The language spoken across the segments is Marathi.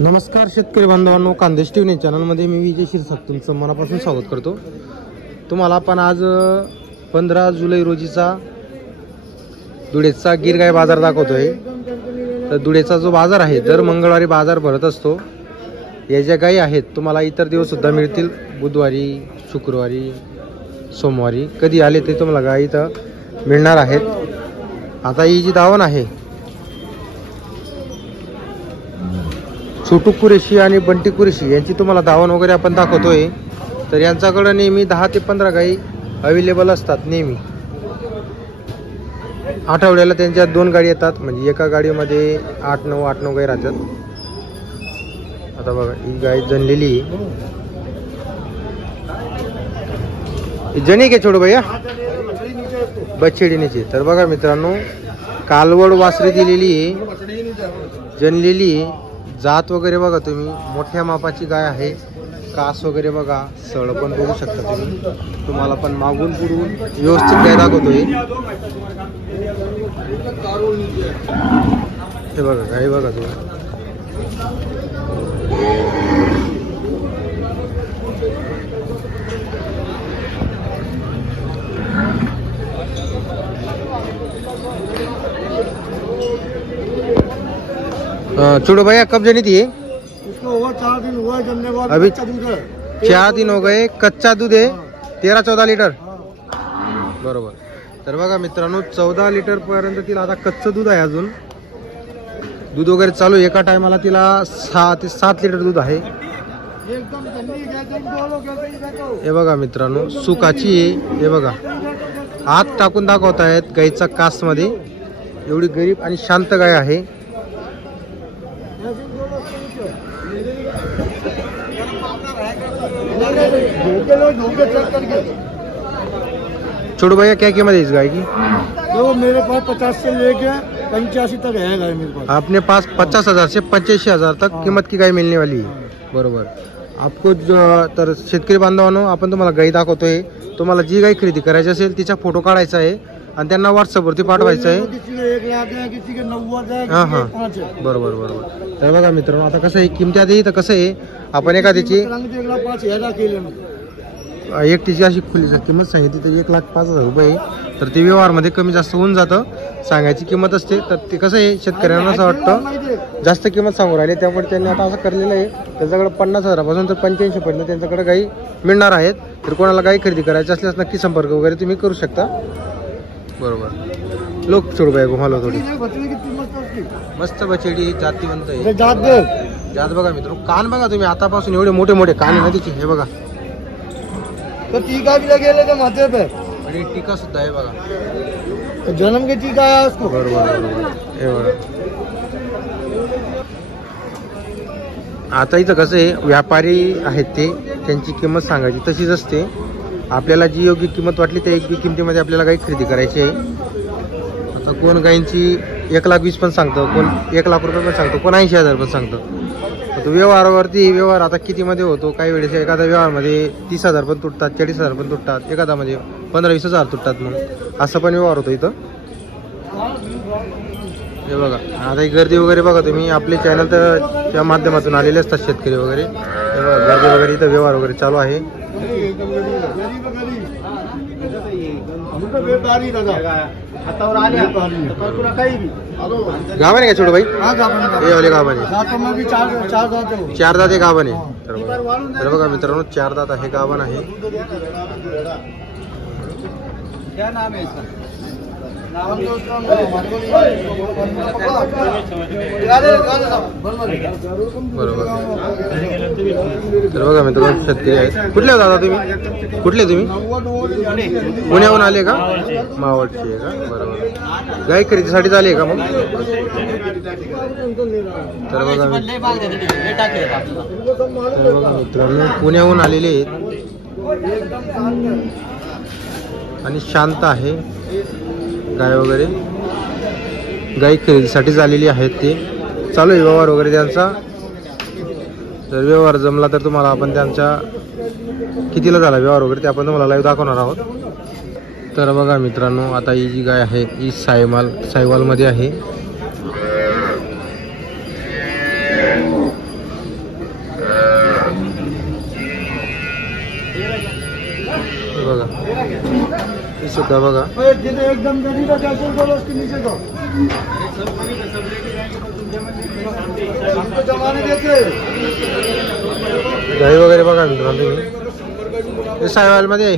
नमस्कार शेतकरी बांधवांनो, खानदेश टीव्ही चॅनलमध्ये मी विजय शिरसाट तुमचं मनापासून स्वागत करतो। तुम्हाला आपण आज 15 जुलै रोजीचा धुळेचा गिर गाय बाजार दाखवतोय। तर धुळेचा जो बाजार आहे दर मंगळवारी बाजार भरत असतो। या ज्या गायी आहेत तुम्हाला इतर दिवस सुद्धा मिळतील, बुधवारी, शुक्रवारी, सोमवारी, कधी आले ते तुम्हाला गायी इथं मिळणार आहेत। आता ही जी दावण आहे छोटू कुरेशी आणि बंटी कुरेशी यांची तुम्हाला दावण वगैरे आपण दाखवतोय। तर यांच्याकडे नेहमी 10 ते 15 गायी अवेलेबल असतात नेहमी। आठवड्याला त्यांच्या 2 गाडी येतात, म्हणजे एका गाडीमध्ये 8-9 गायी राहतात। आता बघा ही गाय जनलेली जणी के छोडू भैया बछडीनीची। तर बघा मित्रांनो, कालवड वासरी दिलेली आहे, जनलेली जात वगैरे बघा तुम्ही, मोठ्या मापाची गाय आहे। कास वगैरे बघा, सळ पण बघू शकता तुम्ही। तुम्हाला पण मागून पुढून व्यवस्थित गाय दाखवतोय। हे बघा गाय बघा तुम्ही। छोड़ो भैया कब जनी थी? इसको हुआ 4 दिन हुआ जमने के बाद। अभी कच्चा दूध है, 4 दिन हो गए, कच्चा दूध आहे 13-14 लिटर बरोबर। तर बघा मित्रांनो, 14 लिटर पर्यंत तिला आता कच्चं दूध आहे। अजून दूध वगैरे चालू, एका टायमाला तिला 6 ते 7 लिटर दूध आहे। एकदम जल्दी गया। हे बघा मित्रांनो, सुकाची आहे। हे बघा हात टाकून दाखवतायत गाईचा कास मध्ये। एवढी गरीब आणि शांत गाय आहे। छोटू भैया क्या कीमत है इस गाय की? तो मेरे पास 50 से लेके 85 तक है गाय मेरे पास। आपने पास 50,000 से 85,000 तक कीमत की गाय मिळणे वाली है बरोबर। आपको तर शेतकरी बांधवांनो, आपण तुम्हाला गाय दाखवतोय। तुम्हाला जी गाय खरेदी करायची असेल तिचा फोटो काढायचा आहे आणि त्यांना व्हॉट्सअप वरती पाठवायचं आहे। किसी के 1 लाख है, किसी के 90 है, हां हां 5 है। बरोबर। तर बघा मित्रांनो, आता कसं आहे किमती आधी तर कसं आहे, आपण एखाद्याची 1,05,000 केले एकटीची अशी खुलीची किंमत सांगितली तर 1,05,000 रुपये। तर ते व्यवहारमध्ये कमी जास्त होऊन जातं, सांगायची किंमत असते। तर ते कसं आहे, शेतकऱ्यांना असं वाटतं जास्त किंमत सांगू राहिले, त्यामुळे त्यांनी आता असं करलेलं आहे त्याच्याकडे 50,000पासून तर 85 पर्यंत त्यांच्याकडे गाई मिळणार आहेत। तर कोणाला गाई खरेदी करायची असल्यास नक्की संपर्क वगैरे तुम्ही करू शकता बरोबर। लोक छोड़ गए घुमालो थोडी मस्त बछडी जातीवंत आहे। जात बघा मित्र, कान बघा तुम्ही, आतापासून एवढे मोठे मोठे कान आहे ना तिचे। हे बघा, तो टीका भी लगे लेके माथे पे, आणि टीका सुद्धा आहे बघा, जन्म के टीका है उसको बरोबर। हे बघा, आता इथं कसं आहे, व्यापारी आहेत ते, त्यांची किंमत सांगायची तशीच असते। आपल्याला जी योग्य किंमत वाटली त्या योग्य किमतीमध्ये आपल्याला गाई खरेदी करायची आहे। आता कोण गायींची 1,20,000 पण सांगतं, कोण 1,00,000 रुपये पण सांगतो, कोण 80,000 पण सांगतं। तो व्यवहारावरती व्यवहार आता कितीमध्ये होतो, काही वेळेस एखाद्या व्यवहारमध्ये 30,000 पण तुटतात, 40,000 पण तुटतात, एखाद्यामध्ये 15-20,000 तुटतात। मग असं पण व्यवहार होतो इथं। हे बघा, आता ही गर्दी वगैरे बघा तुम्ही, आपले चॅनल तर त्या माध्यमातून आलेले असतात शेतकरी वगैरे। हे बघा गर्दी वगैरे, इथं व्यवहार वगैरे चालू आहे। गावाने का छोटू भाई? हे वाले गावाने 4 दात गावाने। तर बघा मित्रांनो, 4 दात आहे गावान आहे। क्या नाम है इसका? बरोबर। तर बघा मित्रांनो, शेतकरी आहेत। कुठले दादा तुम्ही? कुठले तुम्ही? पुण्याहून आले का? मावळची आहे का? बरोबर। गाय खरेदीसाठी आले का मग? तर बघा मित्रांनो, पुण्याहून आलेले आहेत आणि शांत आहे गाय वगैरे, गाय खरेदीसाठी झालेली आहेत। ते चालू आहे व्यवहार वगैरे त्यांचा। जर व्यवहार जमला तर तुम्हाला आपण त्यांच्या कितीला झाला व्यवहार वगैरे ते आपण तुम्हाला लाईव्ह दाखवणार आहोत। तर बघा मित्रांनो, आता ही जी गाय आहे ही सायवाल मध्ये आहे। सुद्धा बघा. एकदम गरीब का 400 उसके नीचे का जमाने देते गाई वगैरे बघा मित्रांनो तुम्ही. हे सायवाल मध्ये आहे.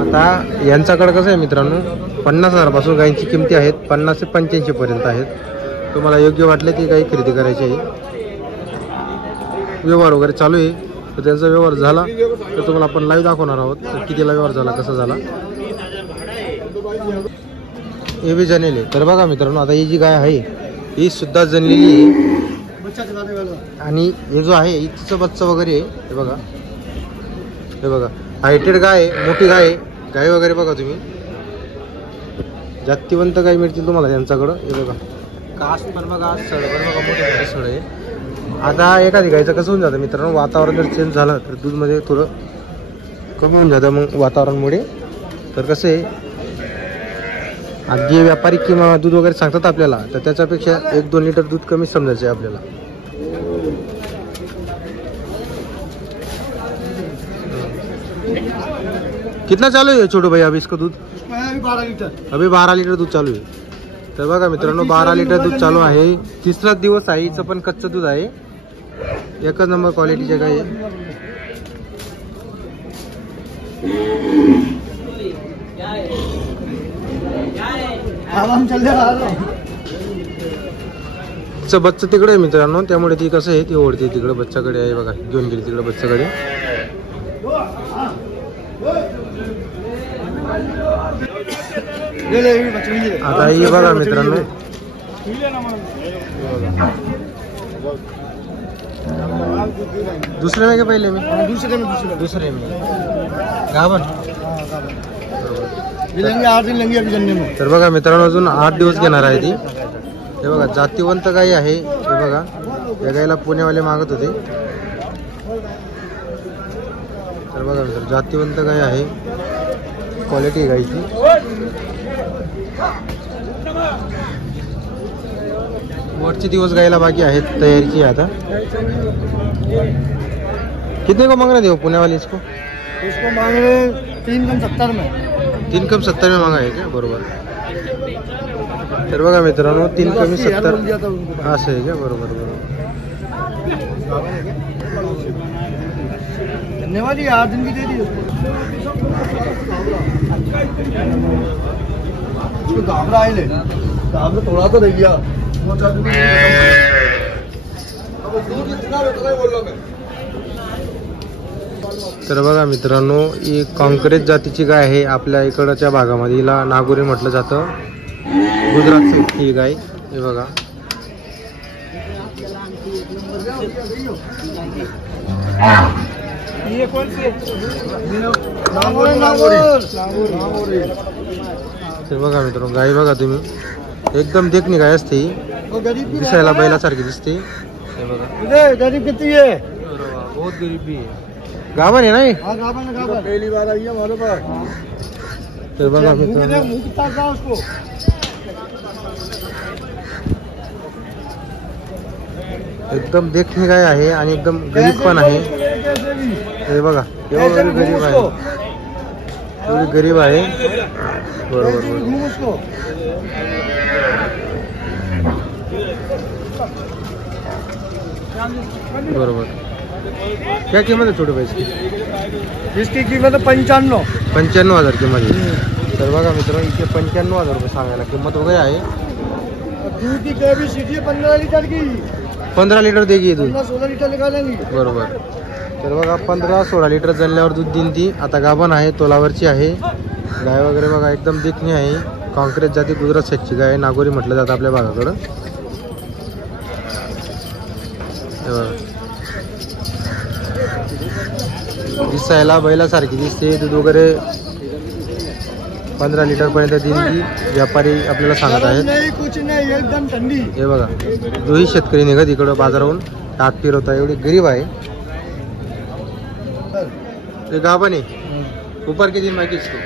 आता यांच्याकडे कसं आहे मित्रांनो, 50,000 पासून गायींची किमती आहेत, 50 ते 85 पर्यंत आहेत. तुम्हाला योग्य वाटले ती गाई खरेदी करायची आहे. व्यवहार वगैरे चालू आहे. तर त्यांचा व्यवहार झाला तर तुम्हाला आपण लाईव्ह दाखवणार आहोत तर कितीला व्यवहार झाला, कसा झाला. हे बी जनेल आहे. तर बघा मित्रांनो, आता ही जी गाय आहे ही सुद्धा जनलेली आहे. आणि हे जो आहे हिचं बच्चा वगैरे आहे. हे बघा, हे बघा, हायटेड गाय आहे, मोठी गाय आहे. गाय वगैरे बघा तुम्ही, जातीवंत गाय मिळतील तुम्हाला त्यांच्याकडं. हे बघा, कास पण बघा, सड पण बघा, मोठी मोठी सड आहे. आता एखादी गायचं कसं होऊन जातं मित्रांनो, वातावरण जर चेंज झालं तर दूधमध्ये थोडं कमी होऊन जातं मग वातावरणामुळे. तर कसं आहे, जे व्यापारी किंवा दूध वगैरे सांगतात आपल्याला, तर त्याच्यापेक्षा 1-2 लिटर दूध कमी समजायचं आहे आपल्याला. कितना चालू है छोटू भाई अभी इसका दूध? अभी 12 लीटर. अभी 12 लिटर दूध चालू आहे. तर बघा मित्रांनो, 12 लिटर दूध चालू आहे. तिसरा दिवस आहे. हिचं पण कच्चं दूध आहे. एकच नंबर क्वालिटीचे गाय आहे. आराम चल रहा है. तिचं बच्चं तिकडे आहे मित्रांनो, त्यामुळे ती कसं आहे, ती ओढते तिकडे बच्चाकडे आहे. बघा, घेऊन गेली तिकडे बच्चाकडे. आता ही बघा मित्रांनो, दुसरे में के पहिले मी दुसरे में गाभण. लेंगे 8 दिन लेंगे अभी जन्ने में. तर बघा मित्रांनो, अजून 8 दिवस घेणार आहे ती. हे बघा, जातीवंत गाय आहे. हे बघा, या गायला पुण्यावाले मागत होते. तर बघा मित्रांनो, जातीवंत गाय आहे, क्वालिटी आहे गायची. वरचे दिवस गायला बाकी आहेत, तयारीची आहे आता. कितने को मांग रहे थे वो पुणे वाले इसको? इसको मांग रहे 3,70 में. 3,70 में मागा आहे का? बरोबर. तर बघा मित्रांनो, 3,70 असं आहे का? बरोबर बरोबर. धन्यवाद. 8 दिन की दे दी उसको. घाबरा आए ले, घाबरा थोड़ा तो दे दिया. तर बघा मित्रांनो, ही काँक्रेज जातीची गाय आहे. आपल्या इकडच्या भागामध्ये हिला नागोरी म्हटलं जातं. गुजरातची ही गाय. हे बघा, ये कौन सी? तर बघा मित्रांनो, गाय बघा तुम्ही, एकदम देखणी गाय असते ही. दिसायला बैलासारखी दिसते. हे बघा, गरीब कितनी है? बहुत गरीबी आहे. गाभण आहे नाही. पहली बार आई है हमारे पास. तर बघा मित्रांनो, मुंह कितना था उसको. एकदम देखणी गाय आहे आणि एकदम गरीब पण आहे. हे बघा, एवढी गरीब आहे, एवढी गरीब आहे. बरोबर बरोबर. क्या किंमत आहे छोटे भाई इसकी? इसकी कीमत है 95. 95,000 किंमत आहे. तर बघा मित्रांनो, इथे 95,000 रुपये सांगायला किंमत वगैरे आहे. दूध की कैपेसिटी 15 लीटर की. 15 लिटर देगी दूध. 16 लीटर निकालेंगे. बरोबर. तर बघा, 15-16 लिटर जणल्यावर दूध देईन ती. आता गाभण आहे, तोलावरची आहे. गाय वगैरे बघा, एकदम देखणी आहे. काँक्रेज जाती गुजरात साईडची गाय, नागोरी म्हटलं जातं आपल्या भागाकडं. दिसायला बैलासारखी दिसते. दूध वगैरे 15 लिटर पर्यंत देईन ती. व्यापारी आपल्याला सांगत आहेत. नहीं कुछ नहीं, एकदम ठंडी. हे बघा, दोही शेतकरी निघत इकडं बाजारावरून ताट फिरवता. एवढी गरीब आहे. ते गाभण आहे. ऊपर के दिन बाकी इसको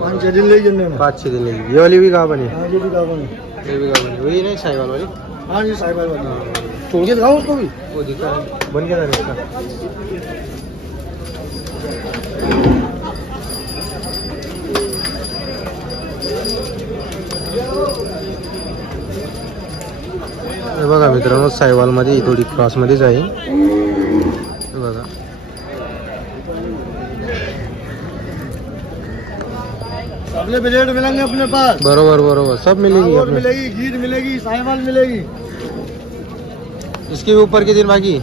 5-6 दिन ले जन्ने में. 5-6 दिन लगेगी. ये वाली भी गाभण है. हाँ, ये भी गाभण है. ये भी गावन है, वही नहीं साहिवाल वाली। हाँ जी साहिबाल वाला छोड़ के दिखाओ उसको भी। वो दिखा बन गया था इसका। हे बघा मित्रांनो साहिवाल मध्ये ही थोडी क्रॉस मध्येच आहे। हे बघा अपने ब्लेड मिलेंगे अपने पास। बरोबर बरोबर सब मिलेगी और अपने। मिलेगी, गीर मिलेगी, साहिवाल मिलेगी। इसके भी ऊपर के दिन बाकी।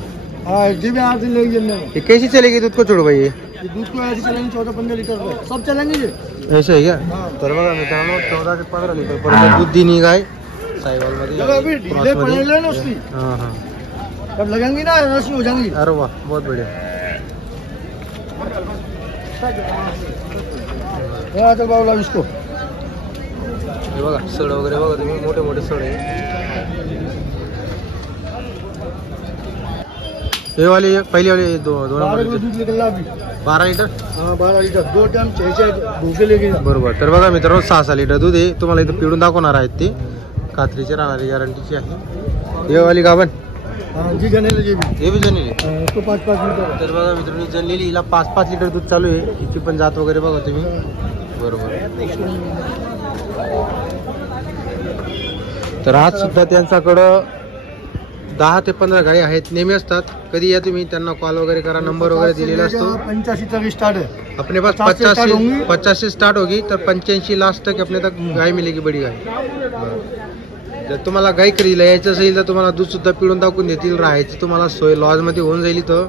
हाँ जी भी 8 दिन लगेगी जलने में। ये कैसी चलेगी दूध को छोड़ो भाई ये दूध को ऐसे चलेंगे 14-15 लीटर पे सब चलेंगे ये। ऐसे आहे का? हाँ। तर बघा मित्रांनो 14 ते 15 लिटर पर्यंत दूध देणी गाय साहिवाल जब अभी मध्ये ढीले पड़ेंगे ना उसकी हाँ हाँ। तब लगेंगी ना रस्सी हो जाएंगी। अरे वाह बहुत बढ़िया। यहाँ चल बाबूला इसको। हे बघा सड वगैरे बघा तुम्ही मोठे मोठे सड आहे। हे वाली पहिली वाली दो 12 नंबर दूध निकलना अभी। 12 लिटर। हाँ 12 लीटर 2 टाइम 6 भूखे लेके जा। बरोबर। तर बघा मित्रांनो 6 लिटर दूध आहे। तुम्हाला इथं पिळून दाखवणार आहेत ते खात्रीचे राहणारी गॅरंटीची आहे। हे वाली गाभण हाँ जी जनेले जी भी। हे बी जनलेली। उसको 5-5 लीटर। तर बघा मित्रांनो जनलेली हिला 5-5 लिटर दूध चालू आहे। हिची पण जात वगैरे बघा तुम्ही। बरोबर। तर आज सुद्धा त्यांच्याकडं 10 ते 15 गाई आहेत नेहमी असतात। कधी या तुम्ही त्यांना कॉल वगैरे करा नंबर वगैरे दिलेला असतो। 85 तक स्टार्ट है अपने पास 50 से start होंगी। 50 से स्टार्ट होगी तर 85 लास्ट तक अपने तक गाय मिलेगी बड़ी गाय। जर तुम्हाला गाय खरेदीला यायचं असेल तर तुम्हाला दूध सुद्धा पिळून दाखवून देतील। राहायची तुम्हाला सोय लॉज मध्ये होऊन जाईल। तर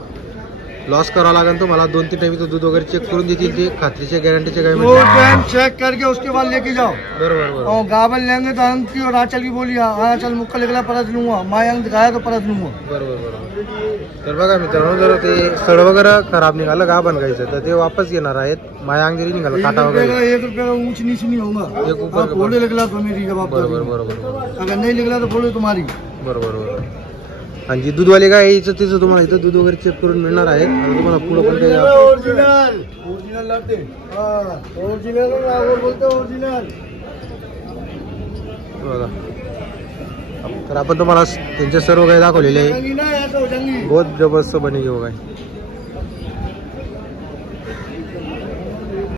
लॉस करावा लागेल तुम्हाला 2-3 टाइम तो दूध वगैरह चेक करून देतील ते खात्रीचे गॅरंटीचे गाय 2 टाइम चेक करके उसके बाद लेके जाओ। बरोबर बरोबर। और गावल लेंगे तो अंक की और आंचल की बोली आंचल मुक्का निकला परत लूंगा माय अंक दिखाया तो परत लूंगा। बरोबर बरोबर। तर बघा मित्रांनो जर ते सड वगैरे खराब निघालं गाभण गायचं तर ते वापस घेणार आहेत। माया अंगेरी निघालं काटा वगैरे 1 रुपये का ऊंच नीच नहीं होगा। एक ऊपर का फोड़े निकला तो मेरी जवाबदारी। बरोबर बरोबर। अगर नहीं निकला तो फोड़े तुम्हारी। बरोबर बरोबर। आणि जी दूधवाली गाय यायचं तिचं तुम्हाला इथं दूध वगैरे चेक करून मिळणार आहे। आणि तुम्हाला पुढं पण काही ओरिजिनल लाते हाँ ओरिजिनल और बोलते ओरिजिनल। बघा तर आपण तुम्हाला त्यांच्या सर्व गाय दाखवलेले आहे। हो जाएंगी ना ऐसा हो जाएंगी। बहुत जबरदस्त बनेगी वो गाय।